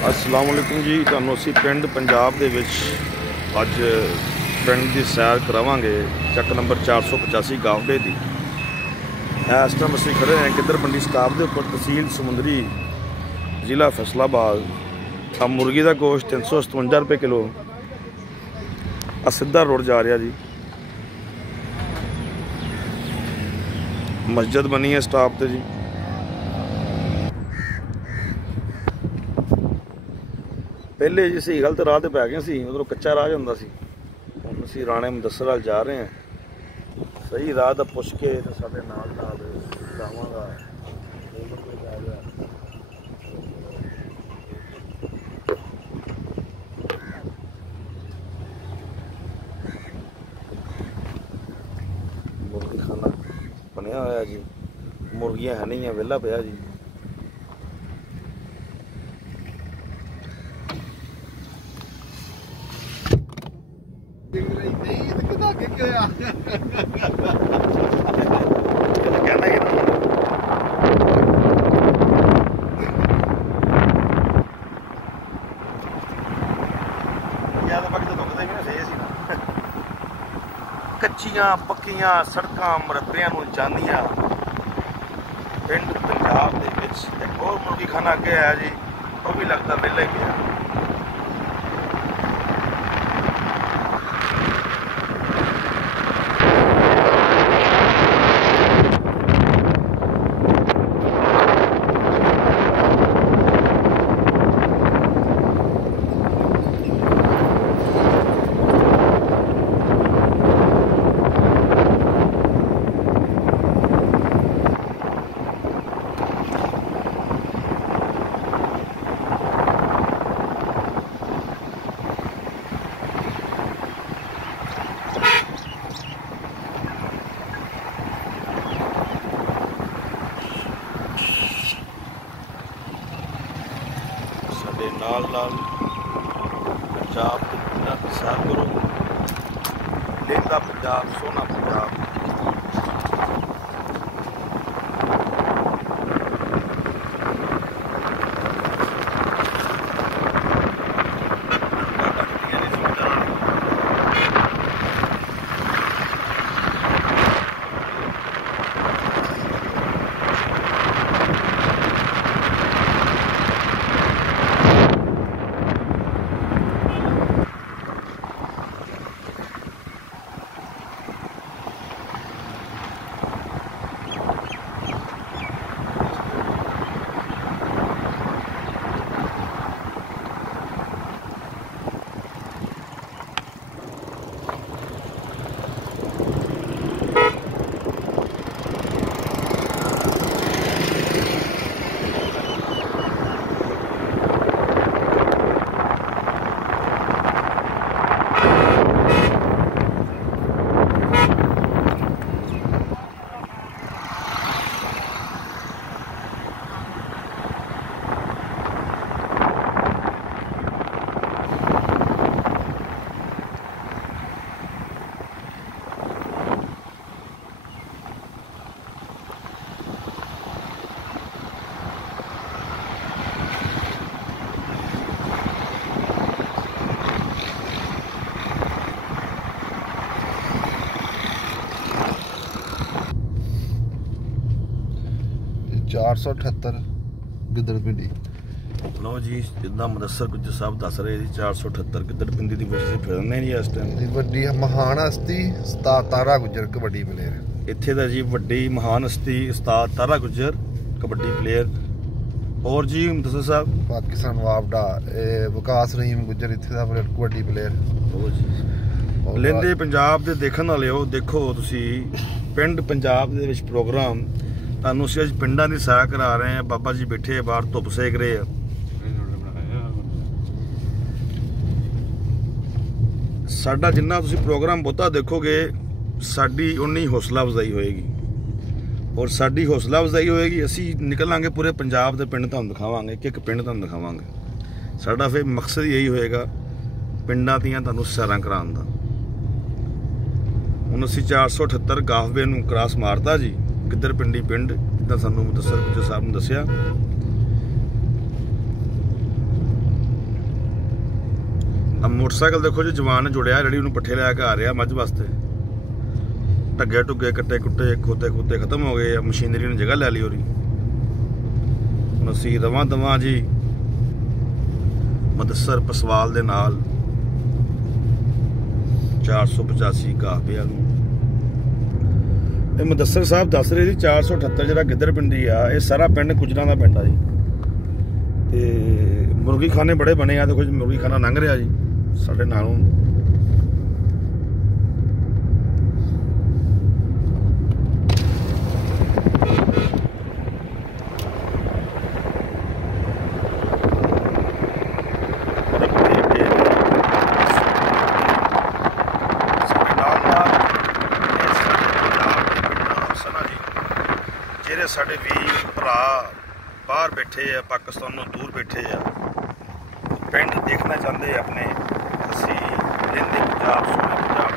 अस्सलाम वालेकुम जी। तुहानूं असीं पिंड पंजाब दे विच अज पिंड दी सैर करावांगे। चक नंबर 485 गावडे दी। इस टाइम असीं खड़े हैं गिद्दड़ मंडी स्टाप दे उपर, तहसील समुंदरी, जिला फैसलाबाद। आ मुर्गी का गोश्त 357 रुपये किलो आ सीधा रोड जा रहा जी। मस्जिद बनी है स्टाप ते जी। पहले जी सही गलत राह पै गए सी, उधरों कच्चा राह जाता सी। हुण असीं राणे मुदस्सर वाल जा रहे हैं। सही राह दा पुछ के ते साडे नाल जावांगा। मुर्गी खाना बनया होया जी। मुर्गियां है नहीं, वेला पिया जी। कच्चियां पक्कियां सड़कां मरब्बियां नूं जांदियां पिंड पंजाब दे विच एक होर मुर्गी खाना अगे है जी। वो भी लगता वेला ही गया। नाल नाल पंजाब के पिंडां दी सैर करो। लहिंदा पंजाब, सोहना पंजाब। चार सौ 478 गिद्दड़ पिंडी। लो जी, जिदा मुदस्सर गुज्जर साहब दस रहे जी, 478 गिद्दड़ पिंडी दी वजह से फिरने जी। इस टाइम वड्डी महान हस्ती उस्ताद तारा गुज्जर कबड्डी प्लेयर इत्थे दा जी। वड्डी महान हस्ती उस्ताद तारा गुज्जर कबड्डी प्लेयर। और जी मुदस्सर साहब पाकिस्तान वापडा विकास रहीम गुज्जर इत्थे दा कबड्डी प्लेयर। लेंदे पंजाब दे देखण वाले हो, देखो तुसी पिंड पंजाब दे विच प्रोग्राम तुहानूं असीं अज पिंडां दी सैर करा रहे हैं। बाबा जी बैठे है बाहर, धुप सेक रहे हैं। साडा जिन्ना तुसीं प्रोग्राम बहुता देखोगे साडी उन्नी हौसला अफजाई होएगी। और साडी हौसला अफजाई होएगी, असीं निकलांगे पूरे पंजाब दे पिंड तुहानूं दिखावांगे, एक पिंड तुहानूं दिखावांगे। साडा फिर मकसद यही होएगा पिंडां दियां तुहानूं सैरां कराउण दा। हुण असीं 478 गाफवे नूं क्रॉस मारता जी। गिद्दड़ पिंडी पिंड जिद्दां सानूं मुदस्सर गुज्जर साहब ने दस्सिया। मोटरसाइकिल देखो जी जवान ने जुड़िया रेडी उन्होंने पट्ठे लैके आ रहा मझ वास्ते। ढगे ढुगे कट्टे कुट्टे खोते खूते खत्म हो गए, मशीनरी ने जगह लै ली और असी रवां दवां जी मुदस्सर पसवाल दे नाल 485 गाहबे वाल। मुदस्सर साहब दस रहे जी 478 जो गिद्दर पिंडी आ, ये सारा पिंड गुजरां दा पिंड आ जी। ते मुर्गी खाने बड़े बने आ, देखो जी मुर्गी खाना लंघ रहा जी साढ़े नालों। ਜਿਹੜੇ ਸਾਡੇ ਵੀਰ ਭਰਾ ਬਾਹਰ ਬੈਠੇ ਆ, ਪਾਕਿਸਤਾਨੋਂ ਦੂਰ ਬੈਠੇ ਆ, ਪਿੰਡ ਦੇਖਣਾ ਚਾਹੁੰਦੇ ਆਪਣੇ, ਅਸੀਂ ਰਹਿੰਦੇ ਪੰਜਾਬ ਸੋਹਣੇ ਪੰਜਾਬ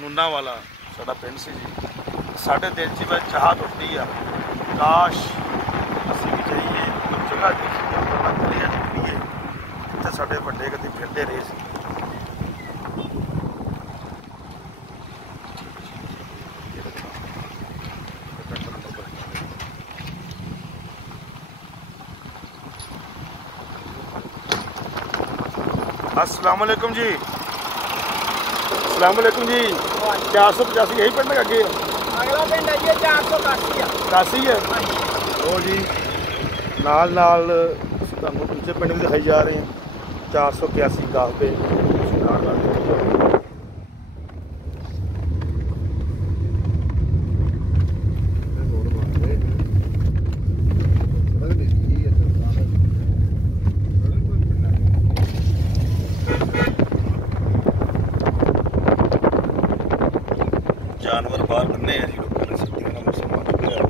ਨੂਨਾ वाला साडा पिंड सी जी। साढ़े दिल च बस चाहत उठती है, काश असी भी जाइए जगह देखिए गलियां निकलीए जिथे साडे वड्डे कदी फिरदे रहे सी। अस्सलाम वालेकुम जी, अस्सलाम वालेकुम जी। 485 यही पिंड अगे अगला पिंड है जी 481 है। ओ जी नाल नाल तुहानू दूजे पिंड भी दिखाई जा रहे हैं 481 गाहबे। जानवर बाहर बन्ने हैं जी, लोगों ने सर्दियों का मौसम आ चुका है।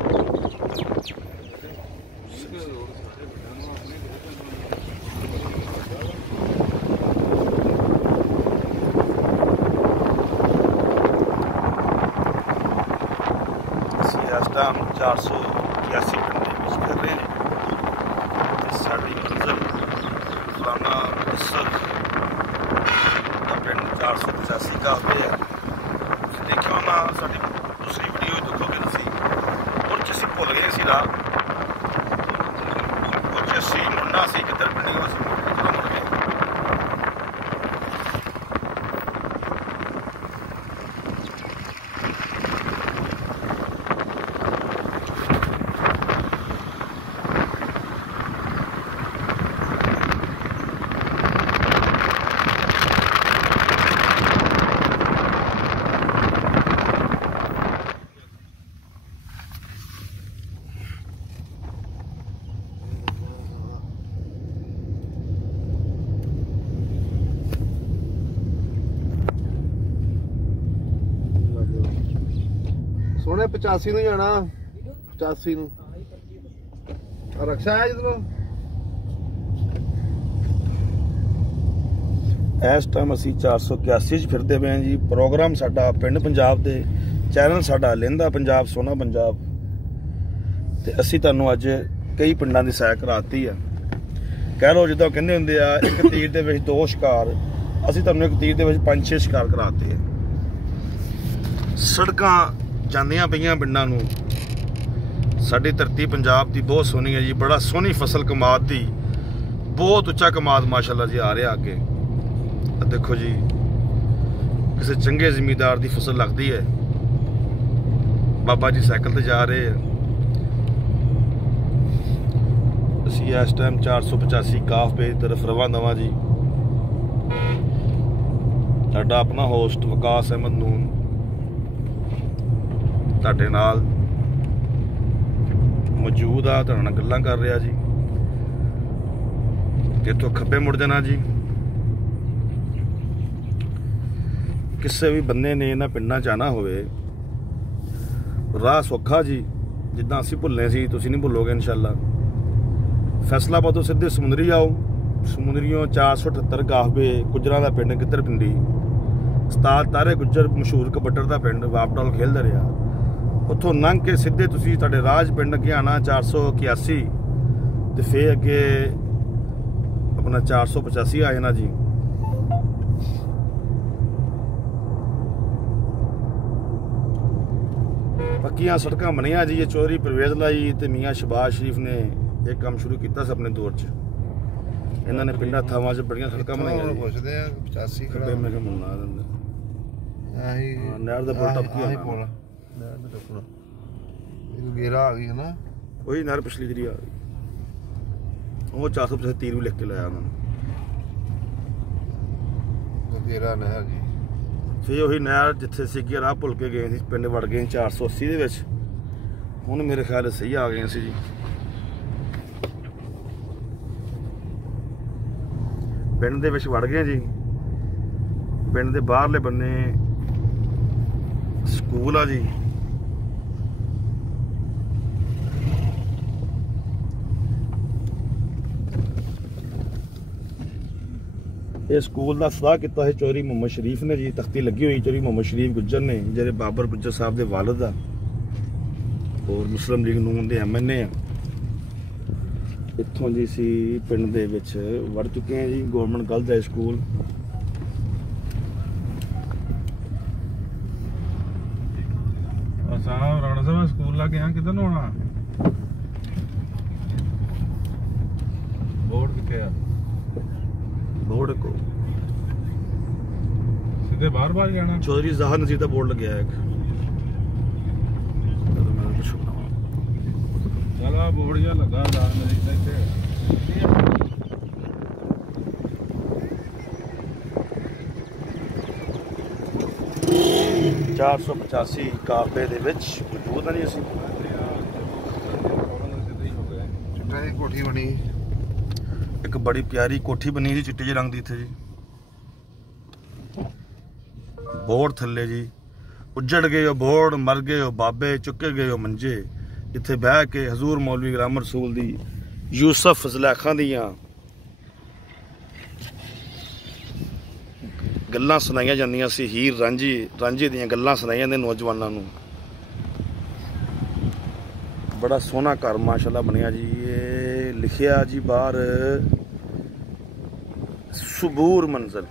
ਅਸੀਂ ਇਸ ਟਾਈਮ 481 ਪਿੰਡ ਦੇ ਵਿੱਚ ਕਰ ਰਹੇ ਨੇ ਤੇ ਸਾਡੀ ਮੰਜ਼ਿਲ ਫਲਾਣਾ ਮੁਦੱਸਰ ਦਾ ਪਿੰਡ 485 गाहबे है। देखियो ना साਡੀ दूसरी वीडियो देखोगे तुसीं और जिसी भुल गए सी राह और जैसी मुन्ना सी किधर पिंडी असीं मुड़ गए। सोने 85 ਨੂੰ ਜਾਣਾ 85 ਨੂੰ ਰਕਸ਼ਾ ਆਇਆ ਜਿੱਧਰੋਂ। ਇਸ ਟਾਈਮ ਅਸੀਂ 481 ਚ ਫਿਰਦੇ ਪਏ ਹਾਂ ਜੀ। ਪ੍ਰੋਗਰਾਮ ਸਾਡਾ ਪਿੰਡ ਪੰਜਾਬ ਦੇ, ਚੈਨਲ ਸਾਡਾ ਲਹਿੰਦਾ ਪੰਜਾਬ ਸੋਹਣਾ ਪੰਜਾਬ, ਤੇ ਅਸੀਂ ਤੁਹਾਨੂੰ ਅੱਜ ਕਈ ਪਿੰਡਾਂ ਦੀ ਸੈਰ ਕਰਾਤੀ ਆ। ਕਹਿ ਲਓ ਜਿੱਦਾਂ ਕਹਿੰਦੇ ਹੁੰਦੇ ਆ ਇੱਕ ਤੀਰ ਦੇ ਵਿੱਚ ਦੋ ਸ਼ਿਕਾਰ, ਅਸੀਂ ਤੁਹਾਨੂੰ ਇੱਕ ਤੀਰ ਦੇ ਵਿੱਚ 5-6 ਸ਼ਿਕਾਰ ਕਰਾਤੇ ਆ। ਸੜਕਾਂ ਜਾਂਦੀਆਂ ਪਈਆਂ ਪਿੰਡਾਂ ਨੂੰ। ਸਾਡੀ ਧਰਤੀ ਪੰਜਾਬ ਦੀ ਬਹੁਤ ਸੋਹਣੀ ਹੈ ਜੀ, ਬੜਾ ਸੋਹਣੀ ਫਸਲ ਕਮਾਦ ਦੀ, ਬਹੁਤ ਉੱਚਾ ਕਮਾਦ ਮਾਸ਼ਾਅੱਲਾ ਜੀ ਆ ਰਿਹਾ ਅੱਗੇ। ਦੇਖੋ ਜੀ ਕਿਸੇ ਚੰਗੇ ਜ਼ਿਮੀਂਦਾਰ ਦੀ ਫਸਲ ਲੱਗਦੀ ਹੈ। ਬਾਬਾ ਜੀ ਸਾਈਕਲ ਤੇ ਜਾ ਰਹੇ ਆ। ਅਸੀਂ ਇਸ ਟਾਈਮ 485 गाहबे ਦੀ ਤਰਫ ਰਵਾਨਾ ਦਵਾਂ ਜੀ। ਤੁਹਾਡਾ ਆਪਣਾ ਹੋਸਟ ਵਿਕਾਸ ਅਹਿਮਦ ਨੂਨ ਤੁਹਾਡੇ ਨਾਲ ਮੌਜੂਦ ਆ, ਤੁਹਾਡੇ ਨਾਲ ਗੱਲਾਂ ਕਰ ਰਿਹਾ ਜੀ। ਤੇ ਇੱਥੋਂ ਖੱਬੇ ਮੁੜ ਜਾਣਾ ਜੀ। ਕਿਸੇ ਵੀ ਬੰਦੇ ਨੇ ਇਹਨਾਂ ਪਿੰਡਾਂ 'ਚ ਆਉਣਾ ਹੋਵੇ, ਰਾਹ ਸੌਖਾ ਜੀ, ਜਿੱਦਾਂ ਅਸੀਂ ਭੁੱਲੇ ਸੀ ਤੁਸੀਂ ਨਹੀਂ ਭੁੱਲੋਗੇ ਇਨਸ਼ਾਅੱਲਾ। ਫੈਸਲਾਬਾਦੋਂ ਸਿੱਧੇ ਸਮੁੰਦਰੀ ਆਓ, ਸਮੁੰਦਰੀਓਂ 478 ਗਾਹਵੇ ਗੁੱਜਰਾਂ ਦਾ ਪਿੰਡ ਗਿੱਦੜ ਪਿੰਡੀ, ਉਸਤਾਦ ਤਾਰੇ ਗੁੱਜਰ ਮਸ਼ਹੂਰ ਕਬੱਟਰ ਦਾ ਪਿੰਡ ਵਾਪਡੋਲ ਖੇਲਦਾ ਰਿਹਾ। ਉੱਥੋਂ ਲੰਘ ਕੇ ਸਿੱਧੇ ਤੁਸੀਂ ਤੁਹਾਡੇ ਰਾਜ ਪਿੰਡ ਅੱਗੇ ਆਉਣਾ 481 ਤੇ ਫੇਰ ਅੱਗੇ ਆਪਣਾ 485 ਆ ਜਾਣਾ ਜੀ। ਪੱਕੀਆਂ ਸੜਕਾਂ ਬਣੀਆਂ ਜੀ। ਇਹ ਚੌਧਰੀ ਪਰਵੇਜ਼ ਲਾਈ ਤੇ ਮੀਆਂ ਸ਼ਬਾਜ਼ ਸ਼ਰੀਫ ਨੇ ਇਹ ਕੰਮ ਸ਼ੁਰੂ ਕੀਤਾ ਸੀ ਆਪਣੇ ਦੌਰ 'ਚ। ਇਹਨਾਂ ਨੇ ਪਿੰਡਾਂ ਥਾਵਾਂ 'ਚ ਬੜੀਆਂ ਸੜਕਾਂ ਬਣਾਈਆਂ ਜੀ। ਪੁੱਛਦੇ ਆ 85 ਖੱਬੇ ਮੈਂ ਕਿਹਾ ਮੁੰਨਾ ਦਿੰਦਾ ਆਹੀ ਨਹਿਰ ਦਾ ਪੁਲ ਟੱਪ ਆਹੀ ਗਿਆ ਪੁਲ ਨਹਿਰ ਦਾ ਟੱਪਣਾ ਇਹ ਗੇਰਾ ਆ ਗਈ ਹੈ ਨਾ। ਉਹੀ ਨਹਿਰ ਪਿਛਲੀ ਜਿਹੜੀ ਆ ਗਈ, ਉਹ 450 ਤੀਰ ਵੀ ਲਿਖ ਕੇ ਲਾਇਆ ਉਹਨਾਂ ਨੇ। ਗੇਰਾ ਨਹਿਰ ਜੀ। ਫਿਰ ਉਹੀ ਨਹਿਰ ਜਿੱਥੇ ਸੀਗੀ ਰਾਹ ਭੁੱਲ ਕੇ ਗਏ ਸੀ, ਪਿੰਡ ਵੜ ਗਏ 480 ਦੇ ਵਿੱਚ। ਹੁਣ ਮੇਰੇ ਖਿਆਲ ਸਹੀ ਆ ਗਏ ਸੀ ਜੀ। ਪਿੰਡ ਦੇ ਵਿੱਚ ਵੜ ਗਏ ਜੀ। ਪਿੰਡ ਦੇ ਬਾਹਰਲੇ ਬੰਨੇ ਸਕੂਲ ਆ ਜੀ। ਇਹ ਸਕੂਲ ਦਾ ਸਲਾਹ ਕੀਤਾ ਹੈ ਚੌਧਰੀ ਮੁਹੰਮਦ ਸ਼ਰੀਫ ਨੇ ਜੀ। ਤਖਤੀ ਲੱਗੀ ਹੋਈ ਚੌਧਰੀ ਮੁਹੰਮਦ ਸ਼ਰੀਫ ਗੁੱਜਰ ਨੇ, ਜਿਹੜੇ ਬਾਬਰ ਗੁੱਜਰ ਸਾਹਿਬ ਦੇ ਵਾਲਿਦ ਆ ਔਰ ਮੁਸਲਿਮ ਲੀਗ ਨੂਨ ਦੇ MNA ਆ। ਇੱਥੋਂ ਜੀ ਸੀ ਪਿੰਡ ਦੇ ਵਿੱਚ ਵੜ ਚੁੱਕੇ ਹਾਂ ਜੀ। Government girls high school. ਸਾਹਿਬ ਰਾਣਾ ਸਾਹਿਬ ਸਕੂਲ ਲੱਗੇ ਆ, ਕਿੱਧਰ ਨੂੰ ਆਉਣਾ? ਬੋਰਡ ਕਿੱਥੇ ਆ? ਬੋਰਡ ਕੋ ਸਿੱਧੇ ਬਾਹਰ ਜਾਣਾ? ਚੌਧਰੀ ਜ਼ਾਹਰ ਨਜ਼ੀਰ ਦਾ ਬੋਰਡ ਲੱਗਿਆ ਹੈ ਇੱਕ। ਚੱਲ ਆ ਬੋਰਡ ਜਿਹਾ ਲੱਗਾ ਦਾਰ ਮੇਰੇ ਇੱਥੇ। 485 ਕਾਫੇ ਦੇ ਵਿੱਚ ਮੌਜੂਦ ਹਾਂ ਜੀ ਅਸੀਂ। ਚਿੱਟਾ ਦੀ ਕੋਠੀ ਬਣੀ, ਇੱਕ ਬੜੀ ਪਿਆਰੀ ਕੋਠੀ ਬਣੀ ਜੀ ਚਿੱਟੇ ਜਿਹੇ ਰੰਗ ਦੀ ਇੱਥੇ ਜੀ। ਬੋਰਡ ਥੱਲੇ ਜੀ ਉੱਜੜ ਗਏ ਉਹ ਬੋਰਡ, ਮਰ ਗਏ ਉਹ ਬਾਬੇ, ਚੁੱਕੇ ਗਏ ਉਹ ਮੰਜੇ। ਇੱਥੇ ਬਹਿ ਕੇ ਹਜ਼ੂਰ ਮੌਲਵੀ ਗੁਲਾਮ ਰਸੂਲ ਦੀ, ਯੂਸਫ ਜ਼ਲੈਖਾਂ ਦੀਆਂ ਗੱਲਾਂ ਸੁਣਾਈਆਂ ਜਾਂਦੀਆਂ ਸੀ। ਹੀਰ ਰਾਂਝੇ ਦੀਆਂ ਗੱਲਾਂ ਸੁਣਾਈਆਂ ਜਾਂਦੀਆਂ ਨੌਜਵਾਨਾਂ ਨੂੰ। ਬੜਾ ਸੋਹਣਾ ਘਰ ਮਾਸ਼ਾਅੱਲਾ ਬਣਿਆ ਜੀ। ਇਹ ਲਿਖਿਆ ਜੀ ਬਾਹਰ ਸਬੂਰ ਮੰਜ਼ਲ,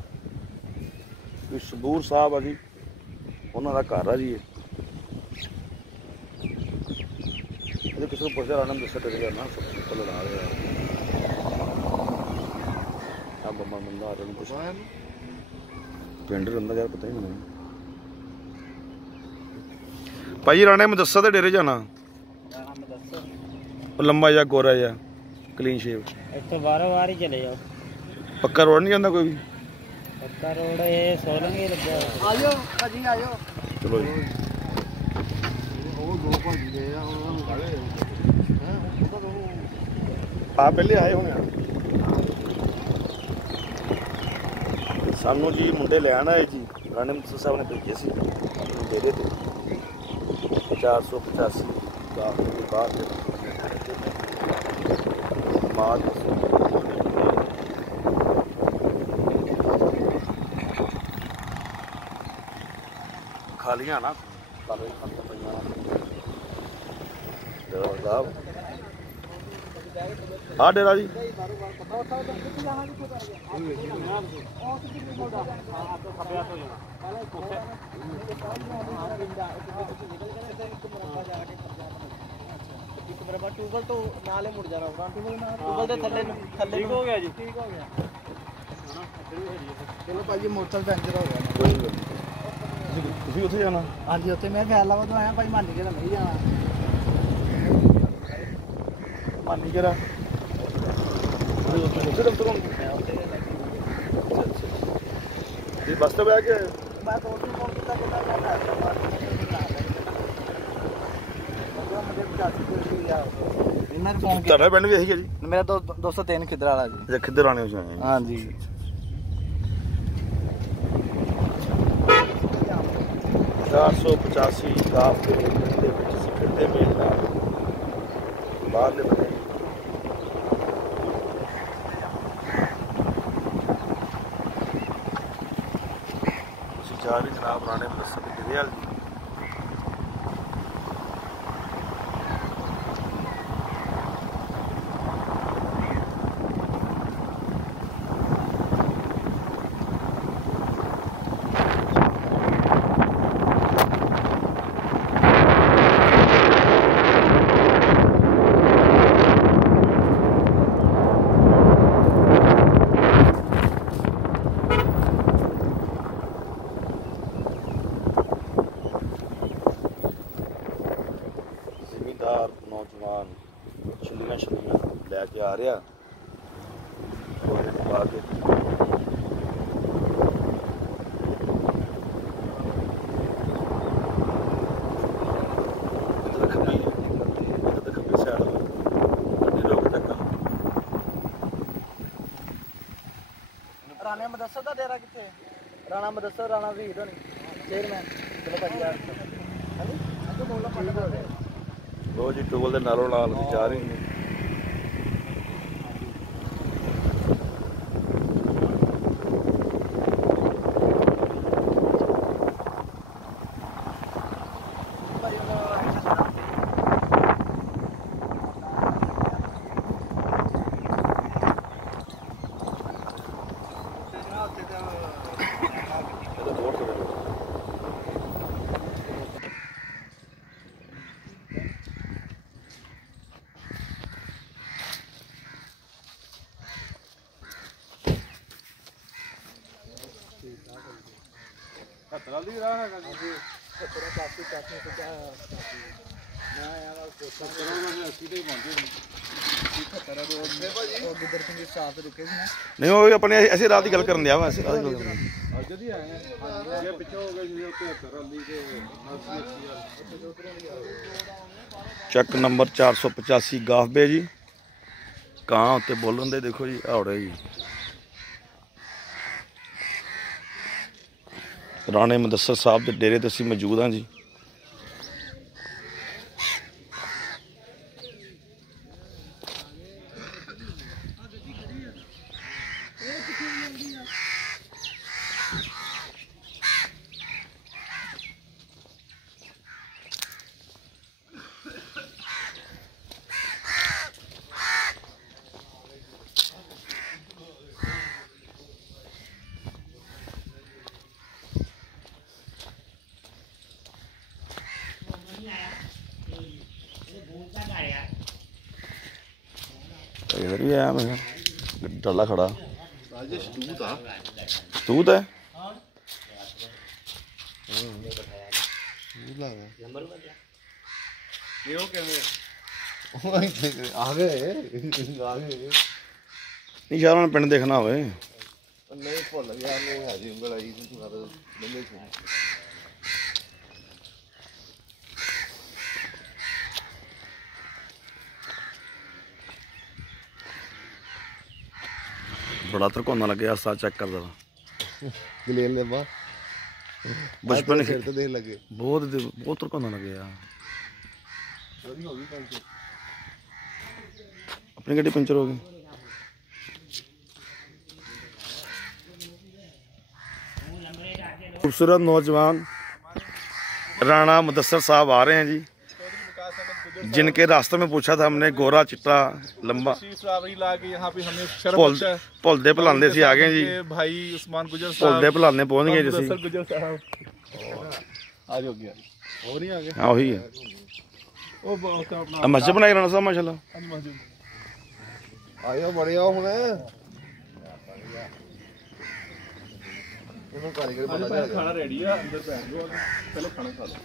ਸਬੂਰ ਸਾਹਿਬ ਆ ਜੀ, ਉਹਨਾਂ ਦਾ ਘਰ ਆ ਜੀ। ਇਹ ਕਿਸੇ ਨੂੰ ਪੁੱਛਿਆ ਰਾਣਾ ਦੱਸਿਆ ਤੇ ਨਾ ਸਭ ਲੜਾ ਰਿਹਾ ਆ। ਬੰਮਾ ਬੰਦਾ ਆ ਰਿਹਾ ਨੂੰ ਪੁੱਛਿਆ ਪਿੰਡ ਰਹਿੰਦਾ ਯਾਰ, ਪਤਾ ਹੀ ਨਹੀਂ ਮੈਨੂੰ। ਭਾਈ ਰਾਣੇ ਮੁਦੱਸਰ ਦੇ ਡੇਰੇ ਜਾਣਾ। ਉਹ ਲੰਬਾ ਜਿਹਾ ਗੋਰਾ ਜਿਹਾ ਕਲੀਨ ਸ਼ੇਵ। ਇੱਥੋਂ ਬਾਰ ਹੀ ਚਲੇ ਜਾਓ। ਪੱਕਾ ਰੋਡ ਨਹੀਂ ਜਾਂਦਾ ਕੋਈ ਵੀ? ਪੱਕਾ ਰੋਡ ਇਹ ਸੋਲੰਗੇ ਲੱਗਿਆ। ਆਜੋ ਭਾਜੀ ਆਜੋ। ਚਲੋ ਜੀ। ਉਹ ਦੋ ਭਾਜੀ ਗਏ ਆ, ਉਹਨਾਂ ਨੂੰ ਕਾਲੇ ਆ ਪਹਿਲੇ ਆਏ ਹੋਣੇ ਆ। ਸਾਨੂੰ ਜੀ ਮੁੰਡੇ ਲੈਣ ਆਏ ਜੀ, ਰਾਣੇ ਮੁਦੱਸਰ ਸਾਹਿਬ ਨੇ ਭੇਜੇ ਸੀ ਡੇਰੇ ਤੇ 485 ਦਾ ਬਾਅਦ ਮਾਦ ਖਾਲੀਆਂ ਨਾ ਸਾਰੇ ਖਾਲੀਆਂ ਪਈਆਂ ਸਾਹਿਬ। ਆ ਡੇਰਾ ਜੀ ਟੂਬਲ ਤੋਂ ਨਾਲੇ ਮੁੜ ਜਾਣਾ ਹੋਗਾ। ਟੂਬਲ ਦੇ ਥੱਲੇ ਠੀਕ ਹੋ ਗਿਆ ਜੀ। ਠੀਕ ਹੋ ਗਿਆ। ਚਲੋ ਭਾਜੀ ਮੋਟਰ ਪੈਂਚਰ ਹੋ ਗਿਆ। ਕੋਈ ਨਹੀਂ, ਤੁਸੀਂ ਉੱਥੇ ਜਾਣਾ? ਹਾਂਜੀ ਉੱਥੇ ਮੈਂ ਖਿਆਲਾਬਾਦ ਤੋਂ ਆਇਆ ਭਾਈ, ਮੰਨ ਕੇ ਤਾਂ ਨਹੀਂ ਜਾਣਾ। ਮਾਨੀ ਜਰਾ ਉੱਥੇ ਦਫ਼ਤਰ जी बस तो बैठ गए मैं तो उसने फोन किया कि मैं ਤੁਹਾਡਾ ਪਿੰਡ ਵੀ ਇਹੀ ਹੈ ਜੀ मेरा तो 203 खिदरा वाला जी ਜਾਂ ਖਿੱਦਰ ਆਣੇ ਹੋ ਜਾਏ हाँ जी 485 ਗਾਫ ਦੇ ਪਿੰਡ ਦੇ ਵਿੱਚ ਅਸੀਂ ਫਿਰਦੇ ਮੇਲ ਨਾਲ ਬਾਹਰਲੇ ਬੰਦੇ ਅਸੀਂ ਜਾ ਰਹੇ ਜਨਾਬ ਰਾਣੇ ਮਲਸਰ ਦੇ ਗਿਰਿਆਲ ਜੀ ਨੌਜਵਾਨ ਛੁੱਲੀਆਂ ਲੈ ਕੇ ਆ ਰਿਹਾ ਪਾ ਕੇ ਖੱਬੀ ਸਾਈਡ ਲੋਕ ਤੱਕ ਰਾਣਾ ਮਦਰਸਾ ਦਾ ਡੇਰਾ ਕਿੱਥੇ ਹੈ ਰਾਣਾ ਮਦਰਸਾ ਰਾਣਾ ਵੀਰ ਹੋਣੀ ਚੇਅਰਮੈਨ ਚਲੋ ਭਾਜੀ ਯਾਰ ਹਾਂਜੀ ਅੱਜ ਬੋਲਣਾ ਪੜਦਾ ਲੋ ਜੀ ਟੋਲ ਦੇ ਨਾਲੋਂ ਨਾਲ ਅਸੀਂ ਜਾ ਰਹੇ ਹਾਂ ਖਤਰਾ ਦੀ ਰਾਹ ਹੈਗਾ ਜੀ ਤੇਰਾ ਕਾਫੀ ਤੋਂ ਕਿਆ ਮੈਂ ਯਾਰ ਕੋਸ਼ਿਸ਼ ਕਰੋਗੇ ਅਸੀਂ ਤੇ ਹੀ ਪਹੁੰਚੇ ਉਹ ਗੁੱਦਰ ਸਿੰਘ ਦੇ ਸਾਥ ਰੁਕੇ ਸੀ ਨਾ ਨਹੀਂ ਉਹ ਆਪਣੇ ਅਸੀਂ ਰਾਤ ਦੀ ਗੱਲ ਕਰਨ ਦਿਆ ਵਾ ਅਸੀਂ ਰਾਤ ਦੀ ਗੱਲ ਕਰਨ ਅੱਜ ਦੀ ਆਏ ਨੇ ਇਹ ਪਿੱਛੇ ਹੋ ਗਏ ਜੀ ਉੱਤੇ 73 ਵਾਲੀ ਤੇ 80 ਚੱਕ ਨੰਬਰ 485 ਗਾਫਬੇ ਜੀ ਕਾਂ ਉੱਤੇ ਬੋਲਣ ਦੇ ਦੇਖੋ ਜੀ ਆਉੜੇ ਜੀ ਰਾਣੇ ਮਦੱਸਰ ਸਾਹਿਬ ਦੇ ਡੇਰੇ ਤੇ ਅਸੀਂ ਮੌਜੂਦ ਹਾਂ ਜੀ इधर भी आया मैं डल्ला खड़ा ਰਾਜੇਸ਼ ਤੂੰ ਤਾਂ तूत है ਤੂੰ ਲਾਗਾ ਇਹ ਉਹ ਕਿਵੇਂ ਆ ਗਏ नहीं यार उन्होंने पिंड देखना होवे ਨਹੀਂ ਭੁੱਲ ਗਿਆ ਨੇ ਹਜੇ ਉਂਗਲ ਆਈ ਸੀ ਤੂੰ ਸਾਰਾ ਬੰਦੇ ਸੀ बड़ा तरकोना लगे आस्ता चेक कर दवा ਗਲੇਲ ਦੇ ਬਾ बचपन ਸਿਰ ਤੇ ਦੇਖ ਲੱਗੇ बहुत तरकोना लगे यार ਚੋਰੀ ਹੋ ਗਈ ਪੰਜ अपनी गड्डी पंचर हो गई खूबसूरत नौजवान राणा मुदस्सर साहब आ रहे हैं जी जिनके रास्ते में पूछा था हमने गोरा चिट्टा लंबा यहाँ पे हमें भुलदे भुलांदे सी आ गए जी भाई उस्मान गुजर भुलदे भुलाने पहुंच गए जी गुजर साहब आज हो गया और नहीं आ गया हाँ वही है मस्जिद बनाई राणा साहब माशाल्लाह ਆਇਓ ਬੜਿਆ ਹੁਣ ਉਹਨੂੰ ਕਾਰੀਗਰ ਬਣਾ ਲਿਆ खाना रेडी है अंदर बैठ जाओ चलो खाना खा लो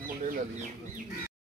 ਮੁੰਡੇ ਲੈ ਲਈਏ